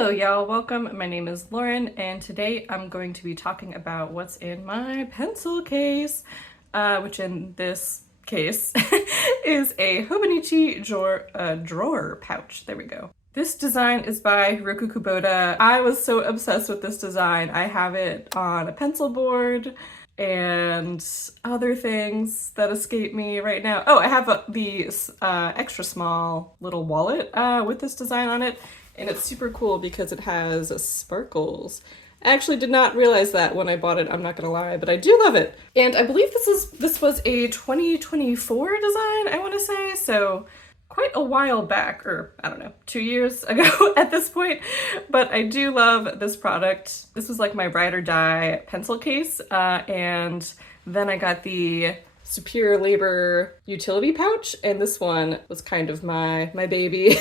Hello y'all, welcome. My name is Lauren and today I'm going to be talking about what's in my pencil case, which in this case is a Hobonichi drawer pouch. There we go. This design is by Hiroko Kubota. I was so obsessed with this design. I have it on a pencil board and other things that escape me right now. Oh, I have the extra small little wallet with this design on it. And it's super cool because it has sparkles. I actually did not realize that when I bought it, I'm not gonna lie, but I do love it. And I believe this was a 2024 design, I wanna say, so quite a while back, or I don't know, 2 years ago at this point. But I do love this product. This was like my ride or die pencil case, and then I got the Superior Labor utility pouch, and this one was kind of my baby.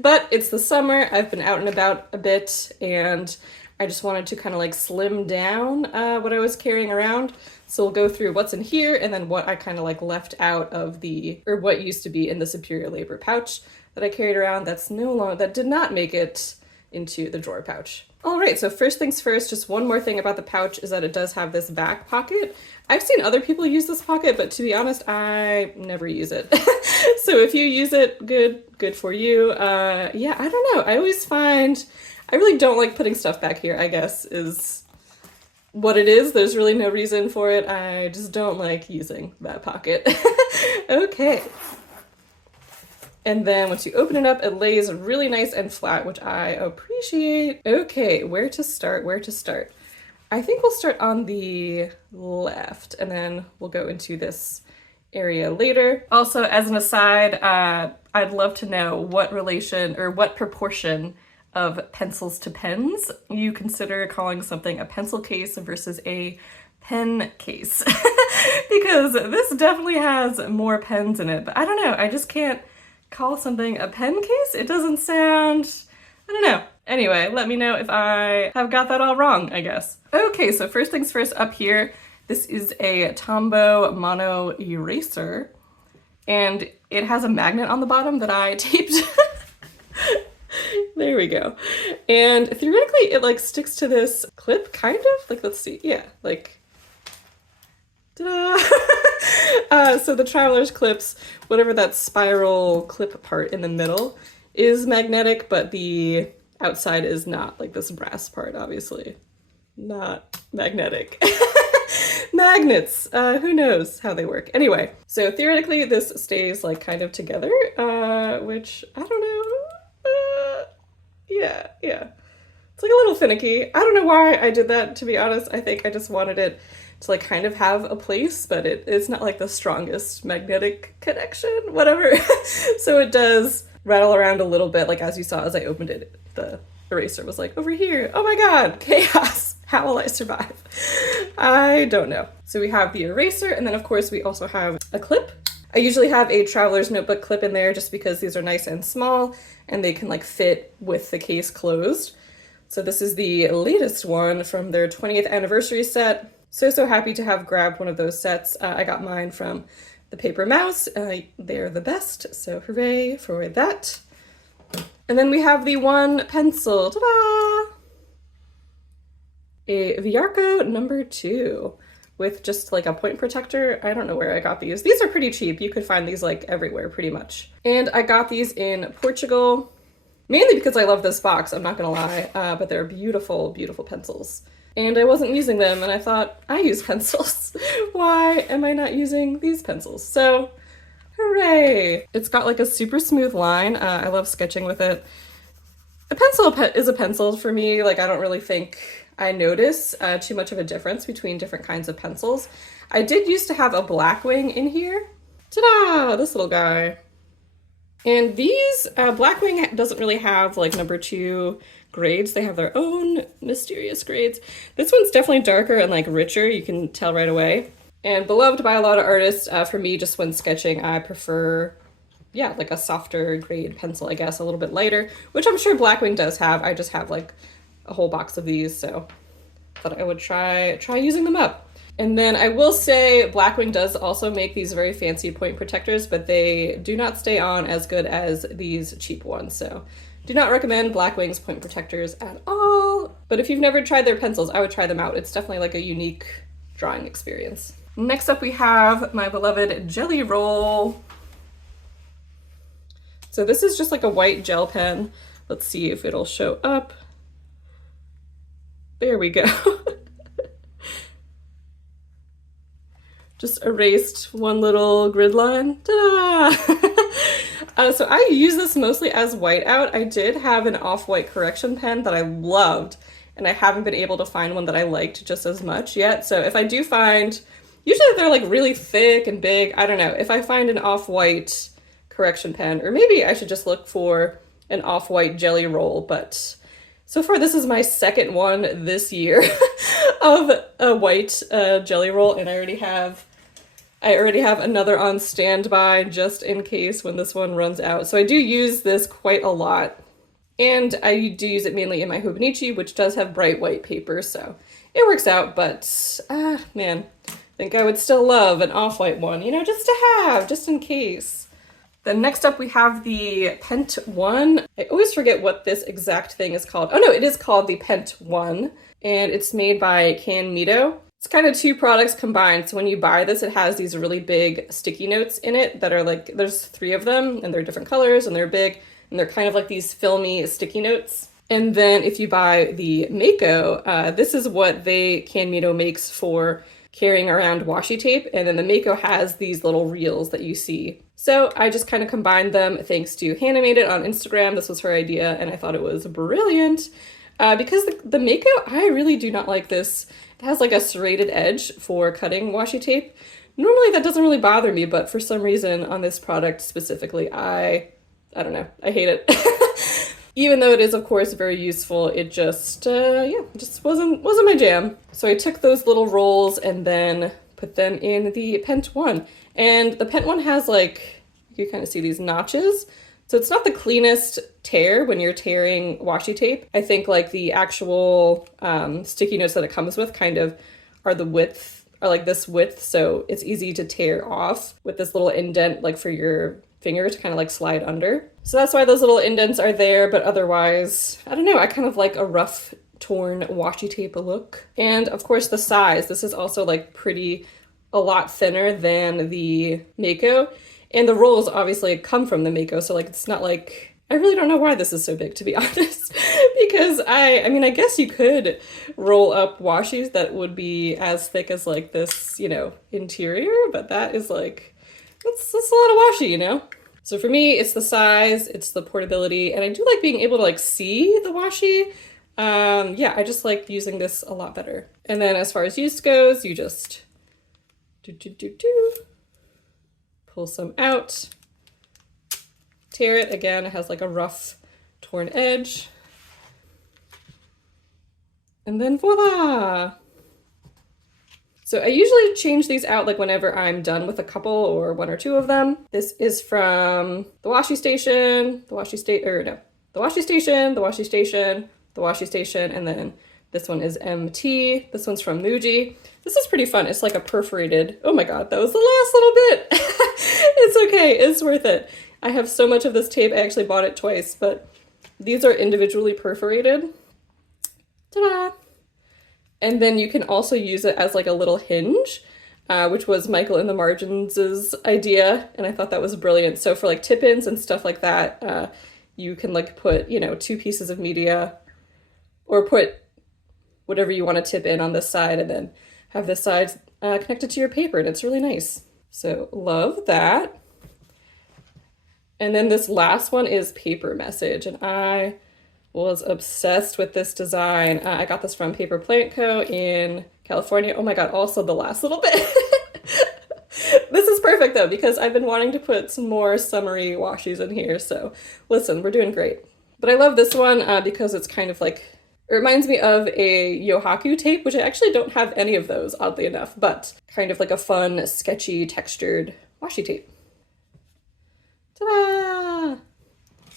But it's the summer, I've been out and about a bit, and I just wanted to kind of like slim down what I was carrying around. So we'll go through what's in here and then what I kind of like left out of or what used to be in the Superior Labor pouch that I carried around that did not make it into the drawer pouch. All right, so first things first, just one more thing about the pouch is that it does have this back pocket. I've seen other people use this pocket, but to be honest, I never use it. So if you use it, good for you. Yeah, I don't know. I always find, I really don't like putting stuff back here, I guess, is what it is. There's really no reason for it. I just don't like using that pocket. Okay. And then once you open it up, it lays really nice and flat, which I appreciate. Okay, where to start? I think we'll start on the left and then we'll go into this area later. Also, as an aside, I'd love to know what relation or what proportion of pencils to pens you consider calling something a pencil case versus a pen case. Because this definitely has more pens in it, but I don't know, I just can't call something a pen case? It doesn't sound, I don't know. Anyway, let me know if I have got that all wrong, I guess. Okay, so first things first up here, this is a Tombow mono eraser, and it has a magnet on the bottom that I taped. There we go. And theoretically, it like sticks to this clip, kind of. Like, let's see, yeah, like, ta-da! So the traveler's clips, whatever that spiral clip part in the middle, is magnetic, but the outside is not, like this brass part, obviously. Not magnetic. Magnets, who knows how they work. Anyway, so theoretically this stays like kind of together, which I don't know. Yeah. It's like a little finicky. I don't know why I did that, to be honest. I think I just wanted it to like kind of have a place, but it's not like the strongest magnetic connection, whatever. So it does rattle around a little bit, like as you saw as I opened it, the eraser was like over here. Oh my god, chaos. How will I survive? I don't know. So we have the eraser, and then of course we also have a clip. I usually have a traveler's notebook clip in there just because these are nice and small and they can like fit with the case closed. So this is the latest one from their 20th anniversary set. So happy to have grabbed one of those sets. I got mine from the Paper Mouse. They're the best, so hooray for that. And then we have the one pencil, ta-da! A Viarco number 2 with just like a point protector. I don't know where I got these. These are pretty cheap. You could find these like everywhere pretty much. And I got these in Portugal, mainly because I love this box, I'm not gonna lie, but they're beautiful, beautiful pencils. And I wasn't using them, and I thought, I use pencils. Why am I not using these pencils? So, hooray! It's got like a super smooth line. I love sketching with it. A pencil is a pencil for me. Like, I don't really think I notice too much of a difference between different kinds of pencils. I did used to have a Blackwing in here. Ta-da! This little guy. And these, Blackwing doesn't really have like number 2 grades. They have their own mysterious grades. This one's definitely darker and like richer, you can tell right away. And beloved by a lot of artists. For me, just when sketching, I prefer, yeah, like a softer grade pencil, I guess, a little bit lighter, which I'm sure Blackwing does have. I just have like a whole box of these, so thought I would try using them up. And then I will say Blackwing does also make these very fancy point protectors, but they do not stay on as good as these cheap ones. So Do not recommend Blackwing's point protectors at all, but if you've never tried their pencils, I would try them out. It's definitely like a unique drawing experience. Next up we have my beloved Jelly Roll. So this is just like a white gel pen. Let's see if it'll show up. There we go. Just erased one little grid line. Ta-da! So I use this mostly as whiteout. I did have an off-white correction pen that I loved, and I haven't been able to find one that I liked just as much yet. So if I do find, usually they're like really thick and big, I don't know, if I find an off-white correction pen, or maybe I should just look for an off-white Jelly Roll, but so far this is my second one this year of a white Jelly Roll, and I already have another on standby just in case when this one runs out. So I do use this quite a lot, and I do use it mainly in my Hobonichi, which does have bright white paper, so it works out, but man, I think I would still love an off-white one, you know, just to have, just in case. Then next up we have the PENtONE. I always forget what this exact thing is called. Oh no, it is called the PENtONE, and it's made by Kanmido. It's kind of two products combined. So when you buy this, it has these really big sticky notes in it that are like, there's 3 of them, and they're different colors, and they're big, and they're kind of like these filmy sticky notes. And then if you buy the Mako, this is what Kanmido makes for carrying around washi tape, and then the Mako has these little reels that you see. So I just kind of combined them thanks to Hannah Made It on Instagram. This was her idea, and I thought it was brilliant. Because the Mako, I really do not like this. It has like a serrated edge for cutting washi tape. Normally that doesn't really bother me, but for some reason on this product specifically, I don't know, I hate it. Even though it is of course very useful, it just, yeah, just wasn't my jam. So I took those little rolls and then put them in the PENtONE. And the PENtONE has like, you can kind of see these notches. So it's not the cleanest tear when you're tearing washi tape. I think like the actual sticky notes that it comes with kind of are the width, are like this width, so it's easy to tear off with this little indent like for your finger to kind of like slide under. So that's why those little indents are there, but otherwise, I don't know, I kind of like a rough torn washi tape look. And of course the size, this is also like a lot thinner than the Mako. And the rolls obviously come from the Mako, so like it's not like, I really don't know why this is so big, to be honest. Because I mean, I guess you could roll up washis that would be as thick as like this, you know, interior, but that is like, that's a lot of washi, you know? So for me, it's the size, it's the portability, and I do like being able to like see the washi. Yeah, I just like using this a lot better. And then as far as use goes, you just pull some out, tear it. Again, it has like a rough torn edge. And then voila! So I usually change these out like whenever I'm done with a couple or 1 or 2 of them. This is from the Washi Station, the Washi Station, and then this one is MT. This one's from Muji. This is pretty fun. It's like a perforated, oh my god, that was the last little bit. It's okay, it's worth it. I have so much of this tape, I actually bought it twice, but these are individually perforated. Ta-da! And then you can also use it as like a little hinge, which was Michael in the Margins' idea, and I thought that was brilliant. So for like tip-ins and stuff like that, you can like put, you know, 2 pieces of media, or put whatever you want to tip in on this side, and then have this side connected to your paper, and it's really nice. So love that. And then this last one is Paper Message, and I was obsessed with this design. I got this from Paper Plant Co. in California. Oh my god, also the last little bit. This is perfect though, because I've been wanting to put some more summery washis in here, so listen, we're doing great. But I love this one because it's kind of like, it reminds me of a Yohaku tape, which I actually don't have any of those, oddly enough, but kind of like a fun, sketchy, textured washi tape. Ta-da!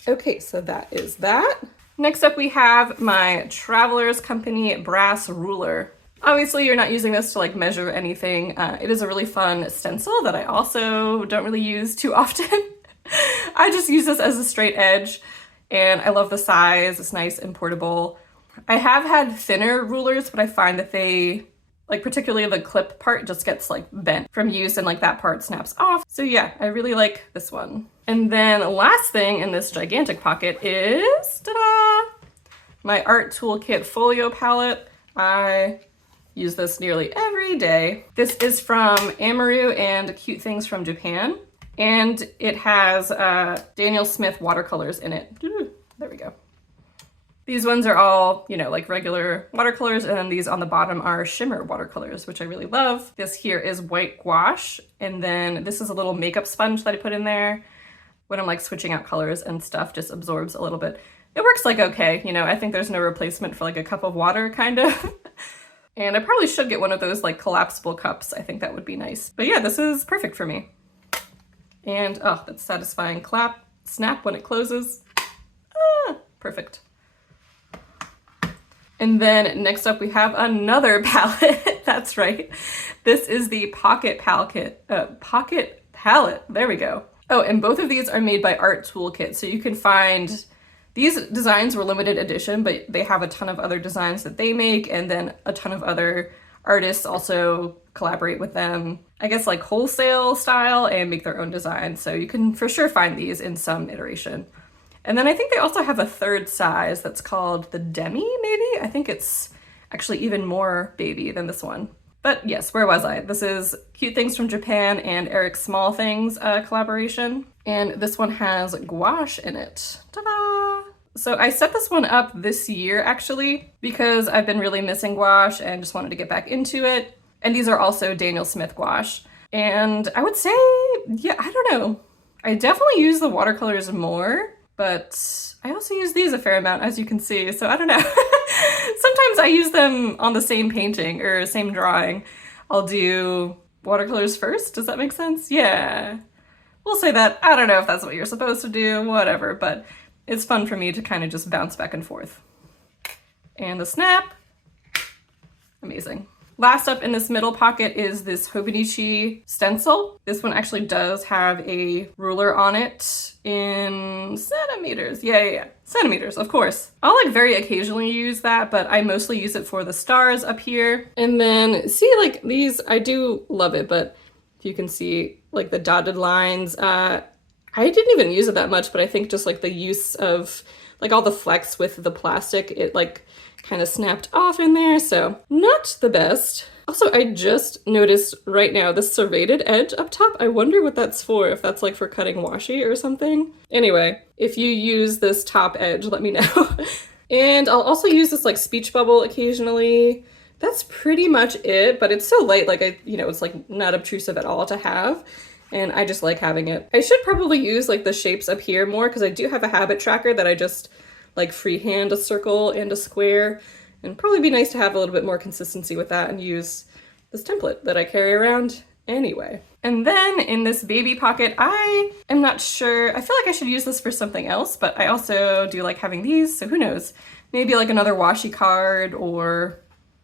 Okay, so that is that. Next up we have my Traveler's Company brass ruler. Obviously you're not using this to like measure anything. It is a really fun stencil that I also don't really use too often. I just use this as a straight edge. and I love the size. It's nice and portable. I have had thinner rulers, but I find that they, like particularly the clip part, just gets like bent from use and like that part snaps off. So yeah, I really like this one. And then last thing in this gigantic pocket is, ta-da, my Art Toolkit Folio palette. I use this nearly every day. This is from Amaru and Cute Things from Japan. And it has Daniel Smith watercolors in it. There we go. These ones are all, you know, like regular watercolors, and then these on the bottom are shimmer watercolors, which I really love. This here is white gouache, and then this is a little makeup sponge that I put in there when I'm like switching out colors and stuff, just absorbs a little bit. It works like okay, you know, I think there's no replacement for like a cup of water, kind of. And I probably should get one of those like collapsible cups. I think that would be nice. But yeah, this is perfect for me. And oh, that satisfying clap, snap when it closes. Ah, perfect. And then next up we have another palette. That's right. This is the Pocket Palette. There we go. Oh, and both of these are made by Art Toolkit. So you can find, these designs were limited edition, but they have a ton of other designs that they make, and then a ton of other artists also collaborate with them, I guess like wholesale style, and make their own designs. So you can for sure find these in some iteration. And then I think they also have a third size that's called the Demi, maybe? I think it's actually even more baby than this one. But yes, where was I? This is Cute Things from Japan and Eric Small Things collaboration. And this one has gouache in it. Ta-da! So I set this one up this year actually, because I've been really missing gouache and just wanted to get back into it. And these are also Daniel Smith gouache. And I would say, yeah, I don't know. I definitely use the watercolors more, but I also use these a fair amount, as you can see, so I don't know. Sometimes I use them on the same painting or same drawing. I'll do watercolors first, does that make sense? Yeah. We'll say that. I don't know if that's what you're supposed to do, whatever, but it's fun for me to kind of just bounce back and forth. And the snap, amazing. Last up in this middle pocket is this Hobonichi stencil. This one actually does have a ruler on it in centimeters. Yeah. Centimeters, of course. I'll like very occasionally use that, but I mostly use it for the stars up here. And then see like these, I do love it, but if you can see like the dotted lines, I didn't even use it that much, but I think just like the use of like all the flex with the plastic, it like kind of snapped off in there, so not the best. Also, I just noticed right now this serrated edge up top. I wonder what that's for, if that's like for cutting washi or something. Anyway, if you use this top edge, let me know. And I'll also use this like speech bubble occasionally. That's pretty much it, but it's so light, like it's like not obtrusive at all to have. And I just like having it. I should probably use like the shapes up here more, because I do have a habit tracker that I just like freehand a circle and a square, and probably be nice to have a little bit more consistency with that and use this template that I carry around anyway. And then in this baby pocket, I am not sure, I feel like I should use this for something else, but I also do like having these, so who knows, maybe like another washi card or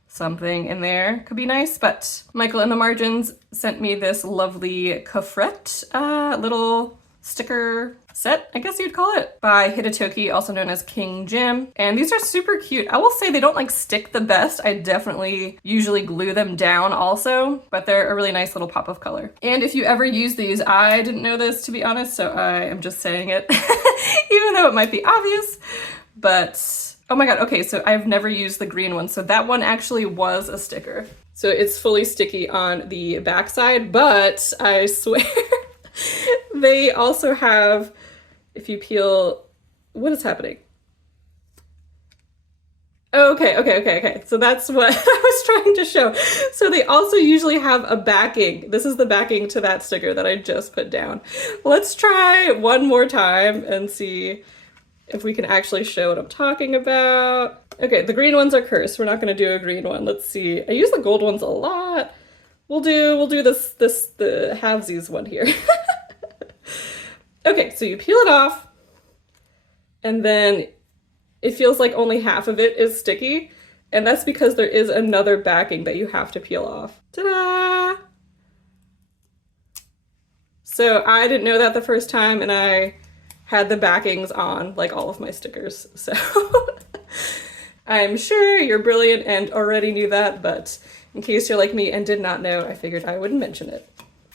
something in there could be nice. But Michael in the margins sent me this lovely coffret little sticker set, I guess you'd call it, by Hitotoki, also known as King Jim. And these are super cute. I will say they don't like stick the best. I definitely usually glue them down also, but they're a really nice little pop of color. And if you ever use these, I didn't know this to be honest, so I am just saying it, even though it might be obvious, but oh my god, okay, so I've never used the green one, so that one actually was a sticker. So it's fully sticky on the backside, but I swear they also have, if you peel, what is happening? Okay. So that's what I was trying to show. So they also usually have a backing. This is the backing to that sticker that I just put down. Let's try one more time and see if we can actually show what I'm talking about. Okay, the green ones are cursed. We're not gonna do a green one. Let's see. I use the gold ones a lot. We'll do the halvesies one here. Okay, so you peel it off, and then it feels like only half of it is sticky, and that's because there is another backing that you have to peel off. Ta-da! So I didn't know that the first time, and I had the backings on like all of my stickers. So I'm sure you're brilliant and already knew that, but in case you're like me and did not know, I figured I would mention it.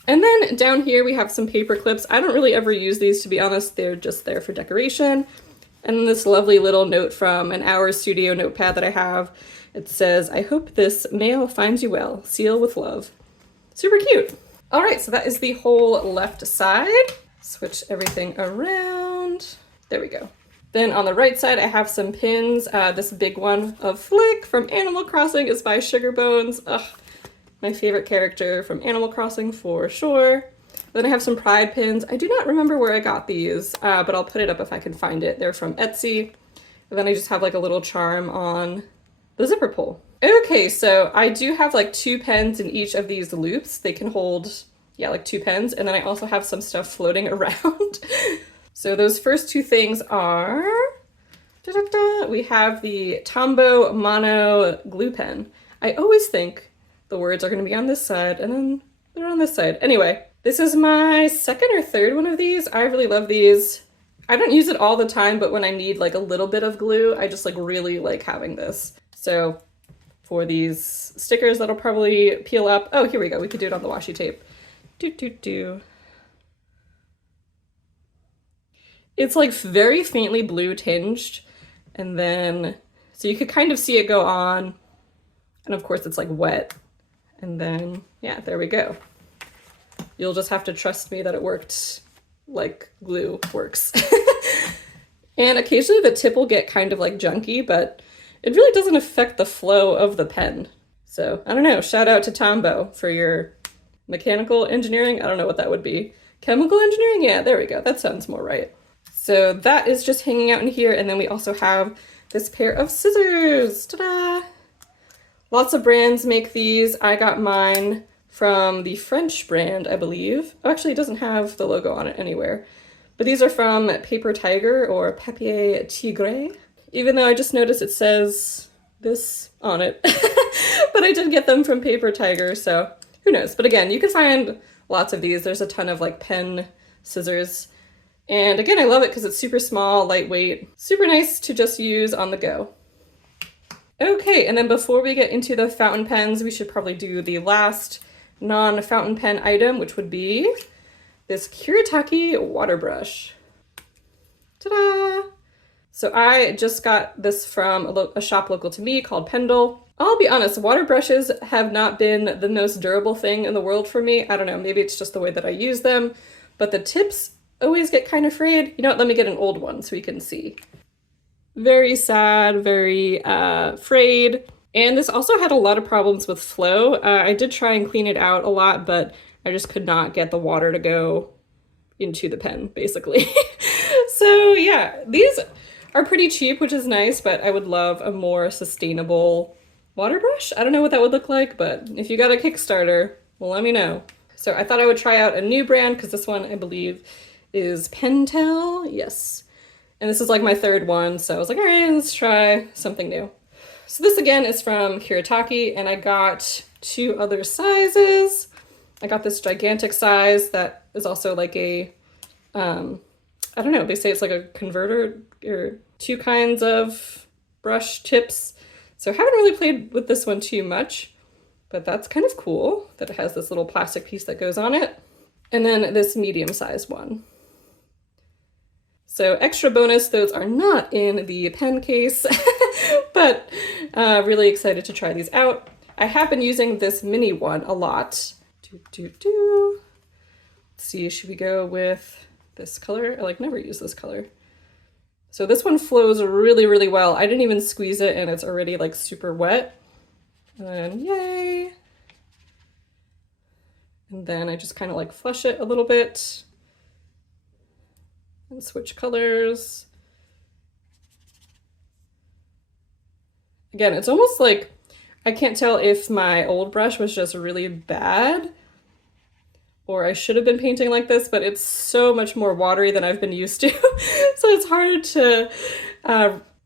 And then down here we have some paper clips. I don't really ever use these, to be honest. They're just there for decoration. And then this lovely little note from an Hour Studio notepad that I have. It says, "I hope this mail finds you well. Seal with love." Super cute. All right, so that is the whole left side. Switch everything around. There we go. Then on the right side, I have some pins. This big one of Flick from Animal Crossing is by Sugar Bones. Ugh, my favorite character from Animal Crossing for sure. Then I have some Pride pins. I do not remember where I got these, but I'll put it up if I can find it. They're from Etsy. And then I just have like a little charm on the zipper pull. Okay, so I do have like 2 pens in each of these loops. They can hold, yeah, like 2 pens. And then I also have some stuff floating around. So those first 2 things are, we have the Tombow Mono glue pen. I always think the words are gonna be on this side and then they're on this side. Anyway, this is my second or third one of these. I really love these. I don't use it all the time, but when I need like a little bit of glue, I just like really like having this. So for these stickers that'll probably peel up. Oh, here we go. We could do it on the washi tape. It's like very faintly blue tinged. And then, so you could kind of see it go on. And of course it's like wet. And then, yeah, there we go. You'll just have to trust me that it worked like glue works. And occasionally the tip will get kind of like junky, but it really doesn't affect the flow of the pen. So I don't know, shout out to Tombow for your mechanical engineering. I don't know what that would be. Chemical engineering? Yeah, there we go. That sounds more right. So that is just hanging out in here. And then we also have this pair of scissors. Ta-da! Lots of brands make these. I got mine from the French brand, I believe. Oh, actually, it doesn't have the logo on it anywhere. But these are from Paper Tiger or Papier Tigre. Even though I just noticed it says this on it. But I did get them from Paper Tiger, so who knows. But again, you can find lots of these. There's a ton of like pen scissors. And again, I love it because it's super small, lightweight, super nice to just use on the go. Okay, and then before we get into the fountain pens, we should probably do the last non-fountain pen item, which would be this Kuretake water brush. Ta-da! So I just got this from a shop local to me called PENtONE. I'll be honest, water brushes have not been the most durable thing in the world for me. I don't know, maybe it's just the way that I use them, but the tips always get kind of frayed. You know what, let me get an old one so you can see. Very sad, very frayed. And this also had a lot of problems with flow. I did try and clean it out a lot, but I just could not get the water to go into the pen, basically. So yeah, these are pretty cheap, which is nice, but I would love a more sustainable water brush. I don't know what that would look like, but if you got a Kickstarter, well, let me know. So I thought I would try out a new brand because this one, I believe, is Pentel. Yes. And this is like my third one, so I was like, all right, let's try something new. So this again is from Kuretake, and I got 2 other sizes. I got this gigantic size that is also like a, I don't know, they say it's like a converter or 2 kinds of brush tips. So I haven't really played with this one too much, but that's kind of cool that it has this little plastic piece that goes on it. And then this medium-sized one. So extra bonus, those are not in the pen case, but really excited to try these out. I have been using this mini one a lot. Let's see, should we go with this color? I like never use this color. So this one flows really, really well. I didn't even squeeze it and it's already like super wet. And yay. And then I just kind of like flush it a little bit. And switch colors. Again, it's almost like, I can't tell if my old brush was just really bad or I should have been painting like this, but it's so much more watery than I've been used to. So it's hard to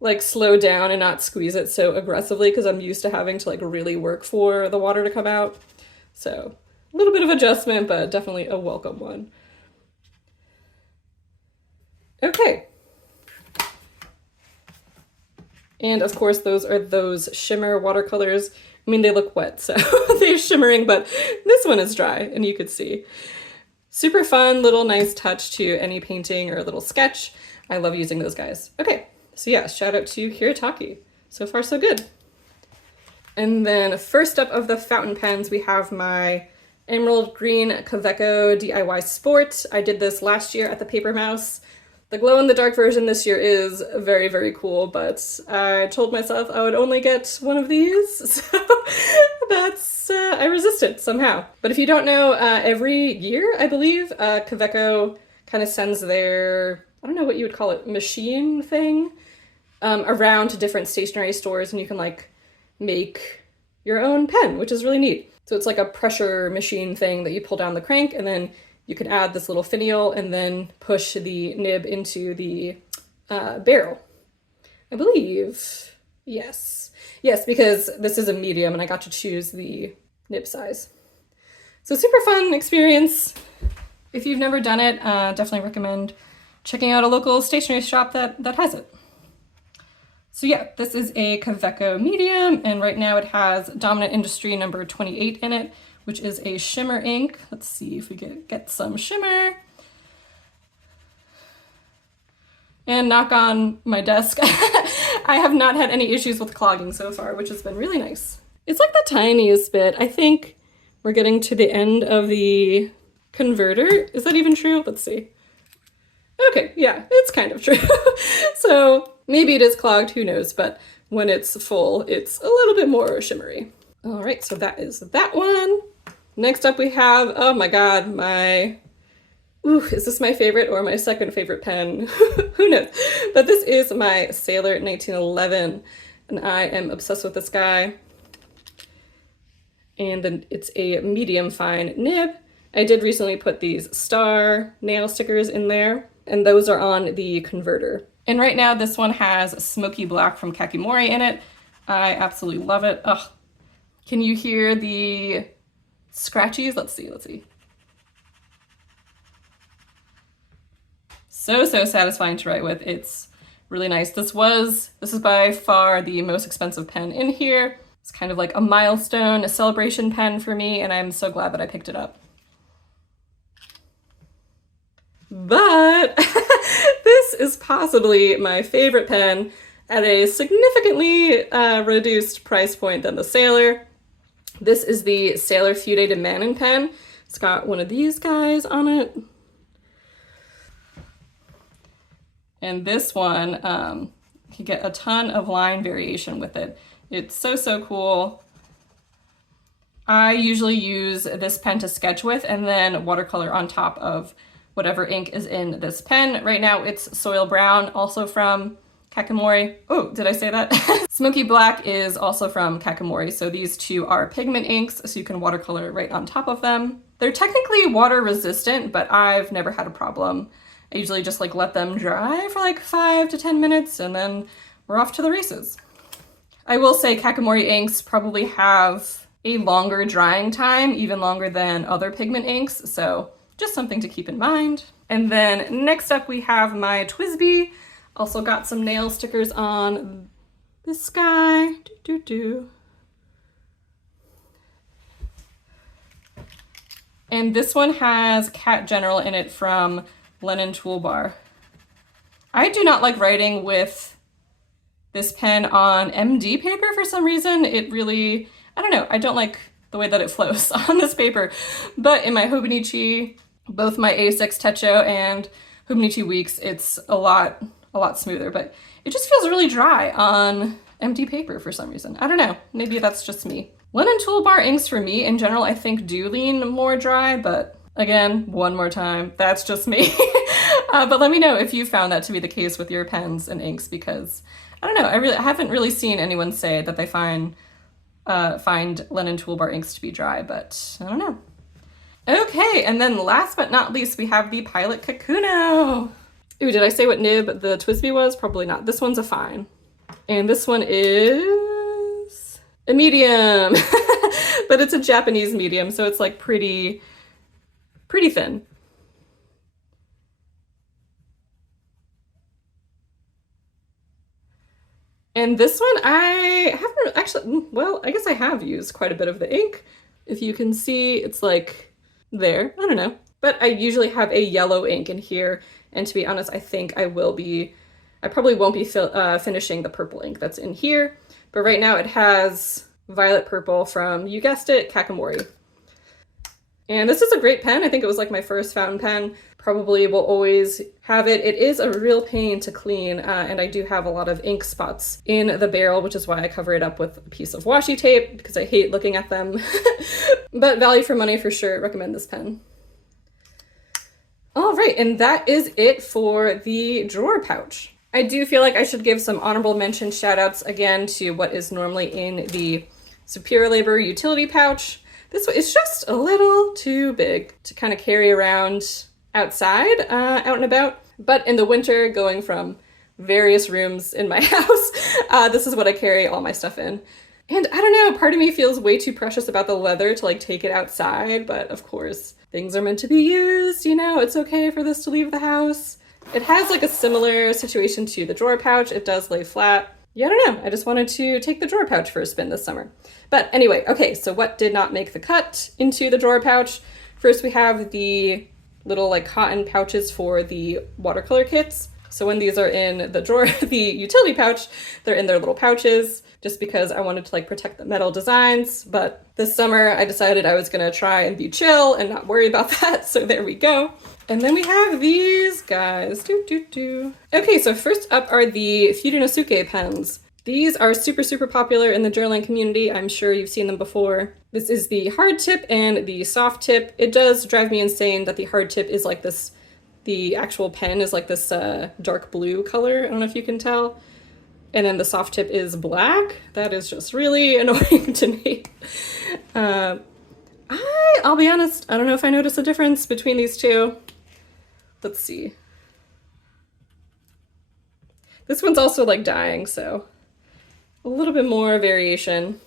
like slow down and not squeeze it so aggressively because I'm used to having to like really work for the water to come out. So a little bit of adjustment, but definitely a welcome one. Okay. And of course, those are those shimmer watercolors. I mean, they look wet, so they're shimmering, but this one is dry, and you could see. Super fun, little nice touch to any painting or a little sketch. I love using those guys. Okay, so yeah, shout out to Hiroko. So far, so good. And then first up of the fountain pens, we have my Emerald Green Kaweco DIY Sport. I did this last year at the Paper Mouse. The glow-in-the-dark version this year is very, very cool, but I told myself I would only get one of these, so that's, I resisted somehow. But if you don't know, every year, I believe, Kaweco kind of sends their, I don't know what you would call it, machine thing, around to different stationery stores, and you can, like, make your own pen, which is really neat. So it's like a pressure machine thing that you pull down the crank, and then you can add this little finial and then push the nib into the barrel. I believe, yes. Yes, because this is a medium and I got to choose the nib size. So super fun experience. If you've never done it, definitely recommend checking out a local stationery shop that has it. So yeah, this is a Kaweco medium, and right now it has Dominant Industry number 28 in it, which is a shimmer ink. Let's see if we get some shimmer. And knock on my desk, I have not had any issues with clogging so far, which has been really nice. It's like the tiniest bit. I think we're getting to the end of the converter. Is that even true? Let's see. Okay, yeah, it's kind of true. So maybe it is clogged, who knows, but when it's full, it's a little bit more shimmery. All right, so that is that one. Next up we have, oh my god, is this my favorite or my second favorite pen? Who knows? But this is my Sailor 1911, and I am obsessed with this guy. And then it's a medium fine nib. I did recently put these star nail stickers in there, and those are on the converter. And right now this one has Smoky Black from Kakimori in it. I absolutely love it. Ugh. Can you hear the scratchies? Let's see. So satisfying to write with. It's really nice. This is by far the most expensive pen in here. It's kind of like a milestone, a celebration pen for me, and I'm so glad that I picked it up. But this is possibly my favorite pen at a significantly reduced price point than the Sailor. This is the Sailor Fude de Mannen pen. It's got one of these guys on it. And this one, you get a ton of line variation with it. It's so cool. I usually use this pen to sketch with and then watercolor on top of whatever ink is in this pen. Right now it's Soil Brown, also from Kakimori. Oh, did I say that? Smoky Black is also from Kakimori, so these two are pigment inks, so you can watercolor right on top of them. They're technically water resistant, but I've never had a problem. I usually just like let them dry for like 5 to 10 minutes and then we're off to the races. I will say Kakimori inks probably have a longer drying time, even longer than other pigment inks, so just something to keep in mind. And then next up we have my TWSBI. Also got some nail stickers on this guy. And this one has Cat General in it from Lennon Toolbar. I do not like writing with this pen on MD paper for some reason. It really, I don't know, I don't like the way that it flows on this paper. But in my Hobonichi, both my A6 Techo and Hobonichi Weeks, it's a lot smoother, but it just feels really dry on empty paper for some reason. I don't know, maybe that's just me. Lennon Toolbar inks for me in general, I think do lean more dry, but again, one more time, that's just me. But let me know if you found that to be the case with your pens and inks, because I don't know, I haven't really seen anyone say that they find Lennon Toolbar inks to be dry, but I don't know. Okay, and then last but not least, we have the Pilot Kakuno. Ooh, did I say what nib the TWSBI was? Probably not. This one's a fine. And this one is a medium, but it's a Japanese medium, so it's like pretty thin. And this one I haven't actually, well, I guess I have used quite a bit of the ink. If you can see, it's like there, I don't know. But I usually have a yellow ink in here, and to be honest, I think I probably won't be finishing the purple ink that's in here, but right now it has violet purple from, you guessed it, Kakumori. And this is a great pen. I think it was like my first fountain pen. Probably will always have it. It is a real pain to clean, and I do have a lot of ink spots in the barrel, which is why I cover it up with a piece of washi tape, because I hate looking at them. But value for money for sure. Recommend this pen. All right, and that is it for the drawer pouch. I do feel like I should give some honorable mention shout outs again to what is normally in the Superior Labor utility pouch. This one is just a little too big to kind of carry around outside, out and about. But in the winter, going from various rooms in my house, this is what I carry all my stuff in. And I don't know, part of me feels way too precious about the leather to like take it outside, but of course, things are meant to be used, you know, it's okay for this to leave the house. It has like a similar situation to the drawer pouch. It does lay flat. Yeah, I don't know. I just wanted to take the drawer pouch for a spin this summer. But anyway, okay, so what did not make the cut into the drawer pouch? First, we have the little like cotton pouches for the watercolor kits. So when these are in the drawer, the utility pouch, they're in their little pouches just because I wanted to like protect the metal designs. But this summer I decided I was gonna try and be chill and not worry about that. So there we go. And then we have these guys. Okay, so first up are the Fude pens. These are super, super popular in the journaling community. I'm sure you've seen them before. This is the hard tip and the soft tip. It does drive me insane that the hard tip is like this, the actual pen is like this dark blue color. I don't know if you can tell. And then the soft tip is black. That is just really annoying to me. I'll be honest, I don't know if I notice a difference between these two. Let's see. This one's also like dying, so a little bit more variation.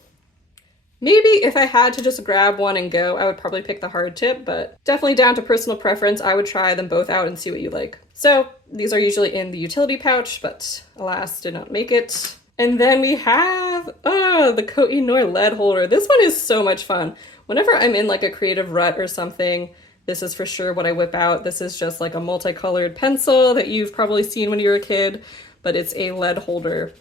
Maybe if I had to just grab one and go, I would probably pick the hard tip, but definitely down to personal preference. I would try them both out and see what you like. So these are usually in the utility pouch, but alas, did not make it. And then we have, the Koh-i-Noor lead holder. This one is so much fun. Whenever I'm in like a creative rut or something, this is for sure what I whip out. This is just like a multicolored pencil that you've probably seen when you were a kid, but it's a lead holder.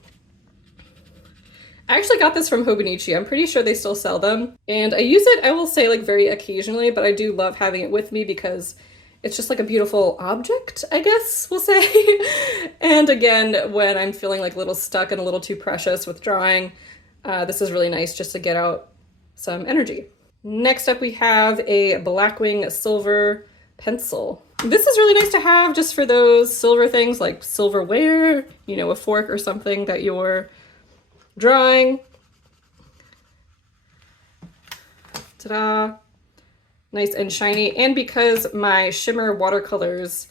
I actually got this from Hobonichi. I'm pretty sure they still sell them. And I use it, I will say, like very occasionally, but I do love having it with me because it's just like a beautiful object, I guess we'll say. And again, when I'm feeling like a little stuck and a little too precious with drawing, this is really nice just to get out some energy. Next up, we have a Blackwing silver pencil. This is really nice to have just for those silver things like silverware, you know, a fork or something that you're drawing. Ta-da! Nice and shiny. And because my shimmer watercolors,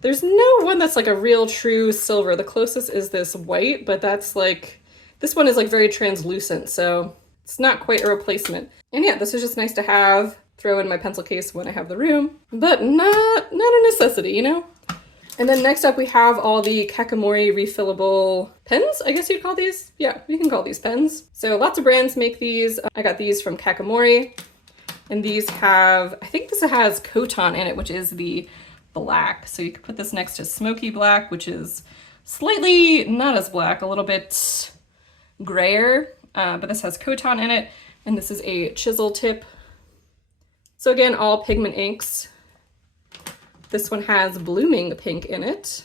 there's no one that's like a real true silver. The closest is this white, but that's like, this one is like very translucent, so it's not quite a replacement. And yeah, this is just nice to have, throw in my pencil case when I have the room, but not a necessity, you know? And then next up we have all the Kakumori refillable pens, I guess you'd call these? Yeah, you can call these pens. So lots of brands make these. I got these from Kakumori, and these have, I think this has Koton in it, which is the black. So you could put this next to Smoky Black, which is slightly not as black, a little bit grayer, but this has Koton in it. And this is a chisel tip. So again, all pigment inks. This one has Blooming Pink in it.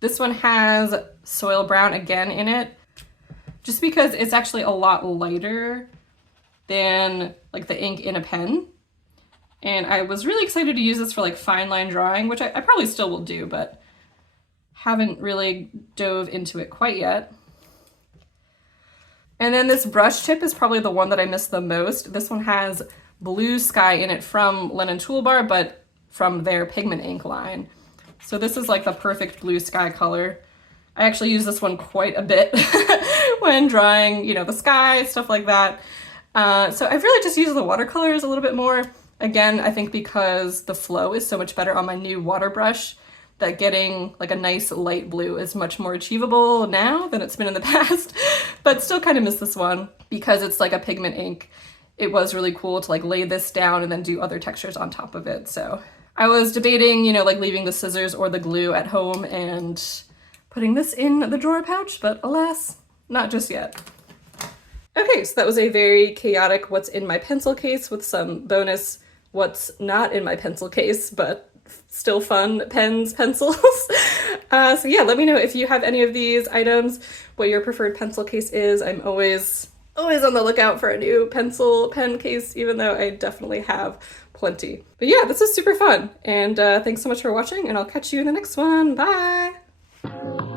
This one has Soil Brown again in it, just because it's actually a lot lighter than like the ink in a pen. And I was really excited to use this for like fine line drawing, which I probably still will do, but haven't really dove into it quite yet. And then this brush tip is probably the one that I miss the most. This one has Blue Sky in it from Linen Toolbar, but from their pigment ink line. So this is like the perfect blue sky color. I actually use this one quite a bit when drawing, you know, the sky, stuff like that. So I've really just used the watercolors a little bit more. Again, I think because the flow is so much better on my new water brush, that getting like a nice light blue is much more achievable now than it's been in the past, but still kind of miss this one because it's like a pigment ink. It was really cool to like lay this down and then do other textures on top of it. So I was debating, you know, like leaving the scissors or the glue at home and putting this in the drawer pouch, but alas, not just yet. Okay, so that was a very chaotic what's in my pencil case with some bonus what's not in my pencil case, but still fun pens, pencils. So yeah, let me know if you have any of these items, what your preferred pencil case is. I'm always on the lookout for a new pencil pen case, even though I definitely have plenty. But yeah, this is super fun. And thanks so much for watching, and I'll catch you in the next one. Bye!